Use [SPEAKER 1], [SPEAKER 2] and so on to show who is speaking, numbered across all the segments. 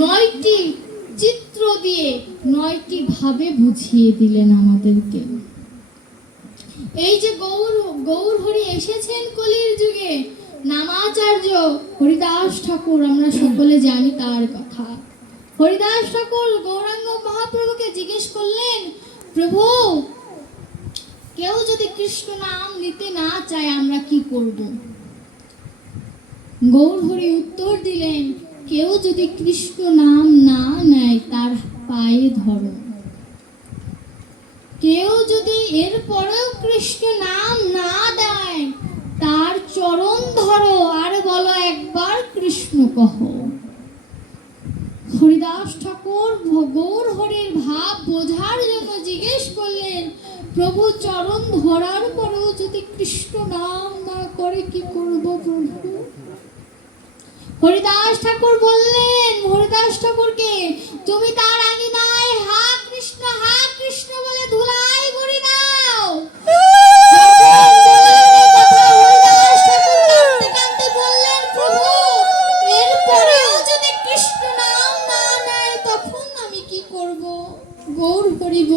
[SPEAKER 1] নয়টি চিত্র দিয়ে নয়টি ভাবে বুঝিয়ে দিলেন আমাদেরকে এই যে গৌর গৌর হরি এসেছেন কলির যুগে নামাচার্য হরিদাস ঠাকুর আমরা সকলে জানি তার কথা হরিদাস ঠাকুর গৌরাঙ্গ মহাপ্রভুকে জিজ্ঞেস করলেন প্রভু কেউ যদি কৃষ্ণ নাম নিতে না চায় আমরা কি করব গৌর হরি উত্তর দিলেন কেউ যদি কৃষ্ণ নাম না নেয় তার পায়ে ধরো কেউ যদি এরপরেও কৃষ্ণ নাম না দেয় তার চরণ ধরো আর বলো একবার কৃষ্ণ কহ হরিদাস ঠাকুর গৌর হরির ভাব বোঝার জন্য জিজ্ঞেস করলেন প্রভু চরণ ধরার পরেও যদি কৃষ্ণ নাম না করে কি করবো প্রভু হরিদাস ঠাকুর বললেন হরিদাস ঠাকুরকে তুমি তার আনি নাই হা কৃষ্ণ হা কৃষ্ণ বলে ধুলাই করে দাও গৌর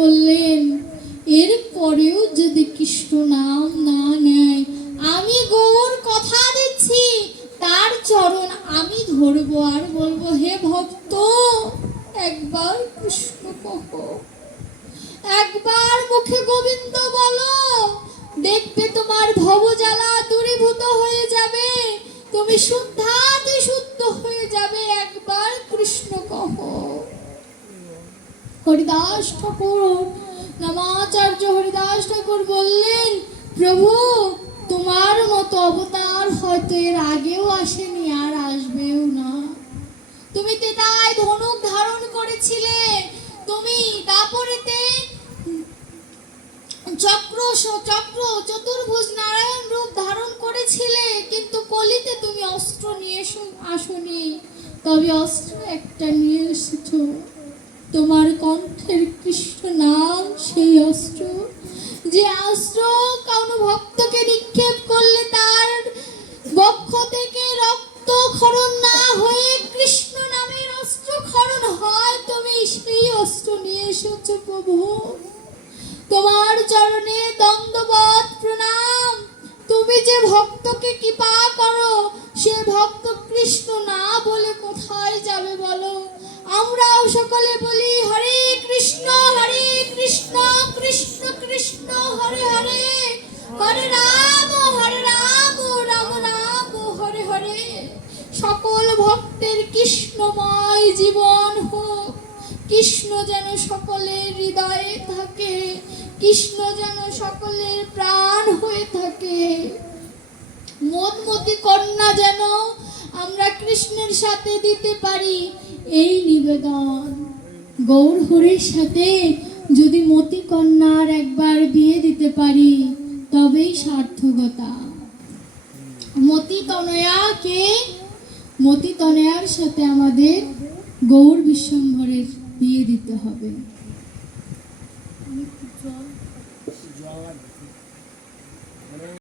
[SPEAKER 1] বললেন এর পরেও যদি কৃষ্ণ আর বলবো হে ভক্ত একবার কৃষ্ণ কহ একবার মুখে গোবিন্দ বলো দেখবে তোমার ভবজ্বালা দূরীভূত হয়ে যাবে তুমি শুদ্ধাতি শুদ্ধ হয়ে যাবে একবার কৃষ্ণ কহ হরিদাস ঠাকুর নামাচার্য হরিদাস ঠাকুর বললেন প্রভু তোমার মতো অবতার হয়তো এর আগেও আসেনি তুমি তেতায় ধনুক ধারণ করেছিলে তুমি তারপরেতে চক্র চক্র চতুর্ভুজ নারায়ণ রূপ ধারণ করেছিলে কিন্তু কলিতে তুমি অস্ত্র নিয়ে আসনি তবে অস্ত্র একটা নিয়ে এসেছ তোমার কণ্ঠের কৃষ্ণ নাম সেই অস্ত্র যে অস্ত্র কোনো ভক্তকে নিক্ষেপ সেই অস্ত্র নিয়ে এসেছ প্রভু তোমার চরণে দণ্ডবত প্রণাম তুমি যে ভক্তকে কৃপা করো সে ভক্ত কৃষ্ণ না বলে কোথায় যাবে বলো আমরাও সকলে বলি হরে কৃষ্ণ হরে কৃষ্ণ কৃষ্ণ কৃষ্ণ হরে হরে হরে রাম হরে রাম রাম রাম হরে হরে সকল ভক্তের কৃষ্ণময় জীবন হোক কৃষ্ণ যেন সকলের হৃদয়ে থাকে কৃষ্ণ যেন সকলের প্রাণ হয়ে থাকে মদমতি কন্যা যেন আমরা কৃষ্ণের সাথে দিতে পারি এই নিবেদন গৌর হরের সাথে যদি মতি কন্যার একবার বিয়ে দিতে পারি তবেই সার্থকতা মতি কে মতি তনয়ার সাথে আমাদের গৌর বিশ্বম্ভরের দিয়ে দিতে হবে জল